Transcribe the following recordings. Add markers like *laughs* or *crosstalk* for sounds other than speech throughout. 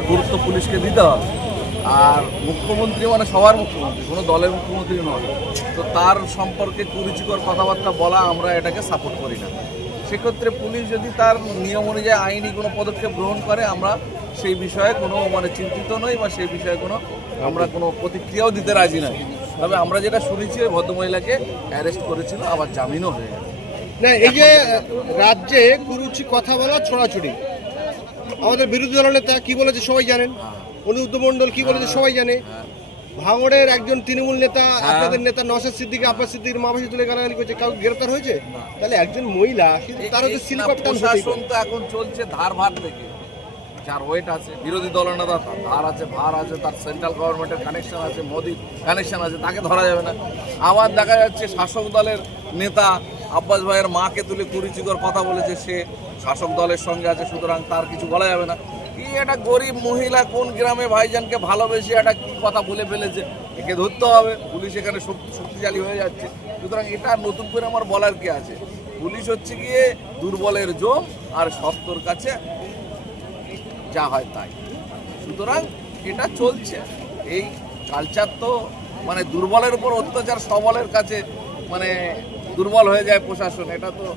একটা গুরুত্ব পুলিশকে দিতে হবে। আর মুখ্যমন্ত্রী মানে সবার মুখ্যমন্ত্রী, কোনো দলের মুখ্যমন্ত্রী নয়। তো তার সম্পর্কে কুরুচিকর কথাবার্তা বলা আমরা এটাকে সাপোর্ট করি না। সেক্ষেত্রে পুলিশ যদি তার নিয়ম অনুযায়ী আইনি কোনো পদক্ষেপ গ্রহণ করে, আমরা সেই বিষয়ে কোনো মানে চিন্তিত নই বা সেই বিষয়ে কোনো, আমরা কোনো প্রতিক্রিয়াও দিতে রাজি নই। তবে আমরা যেটা শুনেছি, ওই ভদ্রমহিলাকে অ্যারেস্ট করেছিল, আবার জামিনও হয়ে গেছে। না, এই যে, রাজ্যে কুরুচি কথা বলা, ছড়াছড়ি। আমাদের বিরোধী দলের নেতা কি বলেছে সবাই জানেন। অনুরুদ্ধ মণ্ডল কি বলেছে সবাই জানে। ভাঙড়ের একজন তৃণমূল নেতা আপনাদের নেতা নসাদ সিদ্দিকি আব্বাস সিদ্দিকির মা ভাসি তুলে গালাগালি করছে কাউ গ্রেফতার হয়েছে? তাহলে একজন মহিলা তার হচ্ছে এই- সিল না, কাপ্তান হতেই প্রশাসন তো এখন চলছে ধার ভার থেকে। যার ওয়েট আছে বিরোধী দলনেতা তার ধার আছে ভার আছে তার সেন্ট্রাল গভর্নমেন্টের কানেকশন আছে মোদির কানেকশন আছে তাকে ধরা যাবে না। আবার দেখা যাচ্ছে শাসক দলের নেতা আব্বাস ভাইয়ের মাকে তুলে কুরুচিকর কথা বলেছে সে শাসক দলের সঙ্গে আছে, সুতরাং তার কিছু বলা যাবে না। কি একটা গরিব মহিলা কোন গ্রামে ভাইজানকে ভালোবেসে একটা কি কথা বলে ফেলেছে? একে ধরতে হবে। পুলিশ এখানে শক্তি- শক্তিশালী হয়ে যাচ্ছে। সুতরাং এটা নতুন করে আমার বলার কি আছে? পুলিশ হচ্ছে গিয়ে দুর্বলের জম আর শক্তর কাছে যা হয় তাই। সুতরাং এটা চলছে। এই কালচার তো মানে দুর্বলের উপর অত্যাচার সবলের কাছে মানে দুর্বল হয়ে যায় প্রশাসন। এটা তো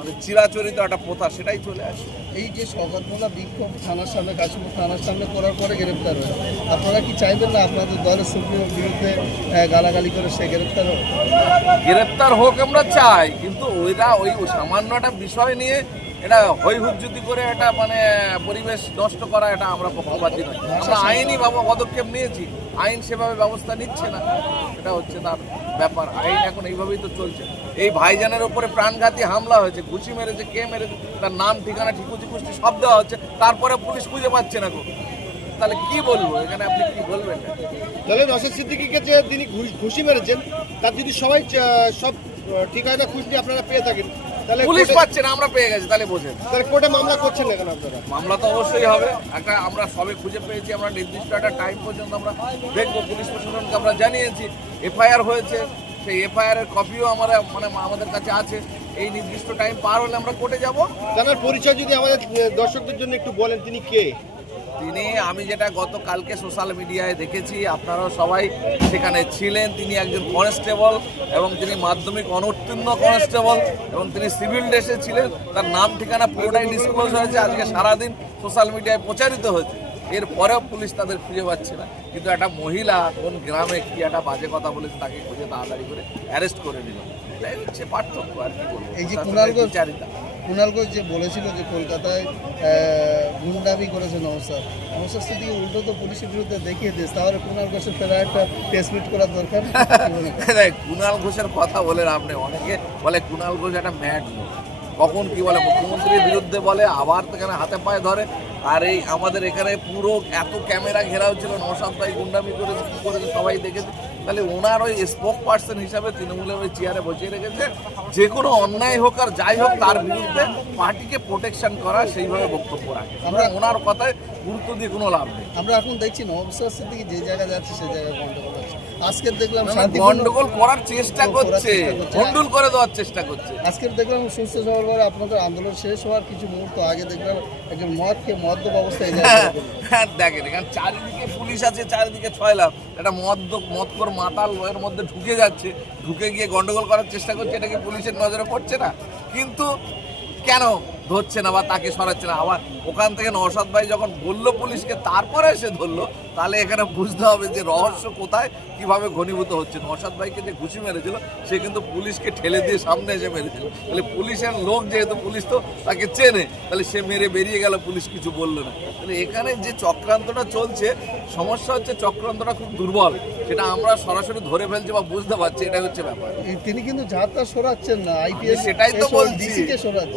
মানে চিরাচরিত একটা প্রথা সেটাই চলে আসে। এই যে সকালবেলা বিক্ষোভ থানার সামনে কাশীপুর থানার সামনে করার পরে গ্রেপ্তার হয় আপনারা কি চাইবেন না আপনাদের দলের সুপ্রিমের বিরুদ্ধে গালাগালি করে সে গ্রেপ্তার হোক? গ্রেপ্তার হোক আমরা চাই কিন্তু ওইরা ওই সামান্য একটা বিষয় নিয়ে এটা হই হুজ্জুতি করে এটা মানে পরিবেশ নষ্ট করা, এটা আমরা পক্ষপাতি নয় আমরা আইনি ভাবে পদক্ষেপ নিয়েছি, আইন সেভাবে ব্যবস্থা নিচ্ছে না। এটা হচ্ছে তার ব্যাপার। আইন এখন এইভাবেই তো চলছে। এই ভাইজানের উপরে প্রাণঘাতী হামলা হয়েছে, ঘুষি মেরেছে, কে মেরেছে, তার নাম, ঠিকানা, ঠিকুচি কুচি সব দেওয়া হচ্ছে। তারপরে পুলিশ খুঁজে পাচ্ছে না তাহলে কি বলব? এখানে আপনি কি বলবেন? তাহলে নসাদ সিদ্দিকিকে যে তিনি ঘুষ- মেরেছেন, তার যদি সবাই সব ঠিকানা খুঁজ নিয়ে আপনারা পেয়ে থাকেন পুলিশ পাচ্ছে না আমরা পেয়ে গেছি তাহলে বোঝেন। তাহলে কোর্টে মামলা করছেন না কেন আপনারা? মামলা তো অবশ্যই হবে। একটা আমরা সবে খুঁজে পেয়েছি আমরা নির্দিষ্ট একটা টাইম পর্যন্ত আমরা দেখব পুলিশ প্রশাসনকে আমরা জানিয়েছি এফআইআর হয়েছে। সেই এফআইআর এর কপিও আমরা মানে আমাদের কাছে আছে। এই নির্দিষ্ট টাইম পার হলে আমরা কোর্টে যাব। জানার পরিচয় যদি আমাদের দর্শকদের জন্য একটু বলেন তিনি কে? তিনি আমি যেটা গতকালকে সোশ্যাল মিডিয়ায় দেখেছি আপনারা সবাই সেখানে ছিলেন। তিনি একজন কনস্টেবল এবং তিনি মাধ্যমিক অনুত্তীর্ণ কনস্টেবল এবং তিনি সিভিল ড্রেসে ছিলেন। তার নাম ঠিকানা পুরোটাই ডিসক্লোজ হয়েছে। আজকে সারাদিন সোশ্যাল মিডিয়ায় প্রচারিত হয়েছে। এরপরেও পুলিশ তাদের খুঁজে পাচ্ছে না। কিন্তু একটা মহিলা কোন গ্রামে কি একটা বাজে কথা বলেছে তাকে খুঁজে তাড়াতাড়ি করে অ্যারেস্ট করে নিল। এটাই হচ্ছে পার্থক্য আর কি বলব। এই যে প্রশাসনের কুণাল ঘোষ- যে বলেছিল যে কলকাতায় গুন্ডামি করেছে নমস্কার নমস্কার সেটি উল্টো তো পুলিশের বিরুদ্ধে দেখিয়ে দিস তাহলে কুণাল ঘোষের ফেরা একটা টেস্ট মিট করার দরকার? *laughs* কুণাল ঘোষের কথা বলেন আপনি অনেকে বলে কুণাল ঘোষ একটা ম্যাড কখন কি বলে, মুখ্যমন্ত্রীর বিরুদ্ধে বলে, আবার এখানে হাতে পায়ে ধরে। আর এই আমাদের এখানে পুরো এত ক্যামেরা ঘেরাও ছিল নসাদ ভাই গুন্ডামি করেছে, কি করেছে সবাই দেখেছে। তাহলে ওনার ওই স্পোক পার্সন হিসাবে তৃণমূলের ওই চেয়ারে বসিয়ে রেখেছে। যে কোনো অন্যায় হোক আর যাই হোক তার বিরুদ্ধে পার্টিকে প্রোটেকশন করা সেইভাবে বক্তব্য রাখে। আমরা ওনার কথায় গুরুত্ব দিয়ে কোনো লাভ নেই। আমরা এখন দেখছি নবসার সিদ্দিকি যে জায়গা যাচ্ছে সেই জায়গায় গন্ডগোল আছে আজকে দেখলাম গন্ডগোল করার চেষ্টা করছে। গন্ডুল করে দেওয়ার চেষ্টা করছে। আজকের দেখলাম সুস্থ ভাবে আপনাদের আন্দোলন শেষ হওয়ার কিছু মুহূর্ত আগে দেখলাম একজন মদ খেয়ে মদ্যপ অবস্থায় যায় হ্যাঁ দেখেন, এখানে চারিদিকে পুলিশ আছে, চারিদিকে ছয় লাভ একটা মদ মদকর মাতাল এর মধ্যে ঢুকে যাচ্ছে। ঢুকে গিয়ে গন্ডগোল করার চেষ্টা করছে এটাকে পুলিশের নজরে পড়ছে না? কিন্তু কেন? ধরছে না বা তাকে সরাচ্ছে না। আবার ওখান থেকে নওশাদ ভাই যখন বলল পুলিশকে তারপরে এসে ধরলো তাহলে এখানে বুঝতে হবে যে রহস্য কোথায় কীভাবে ঘনীভূত হচ্ছে। নওশাদ ভাইকে যে ঘুষি মেরেছিল সে কিন্তু পুলিশকে ঠেলে দিয়ে সামনে এসে মেরেছিল। তাহলে পুলিশের লোক যেহেতু পুলিশ তো তাকে চেনে। তাহলে সে মেরে বেরিয়ে গেল পুলিশ কিছু বলল না। তাহলে এখানে যে চক্রান্তটা চলছে সমস্যা হচ্ছে চক্রান্তটা খুব দুর্বল। সেটা আমরা সরাসরি ধরে ফেলছি বা বুঝতে পারছি এটাই হচ্ছে ব্যাপার। তিনি কিন্তু যা তা সরাচ্ছেন না আইপিএস সেটাই তো বলছি।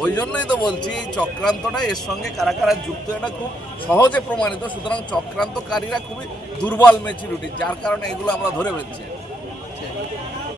ওই জন্যই তো বলছি। এই চক্রান্তটা এর সঙ্গে কারা কারা যুক্ত, এটা খুব সহজে প্রমাণিত। সুতরাং চক্রান্তকারীরা খুবই দুর্বল মেচুরিটি যার কারণে এগুলো আমরা ধরে ফেলছি।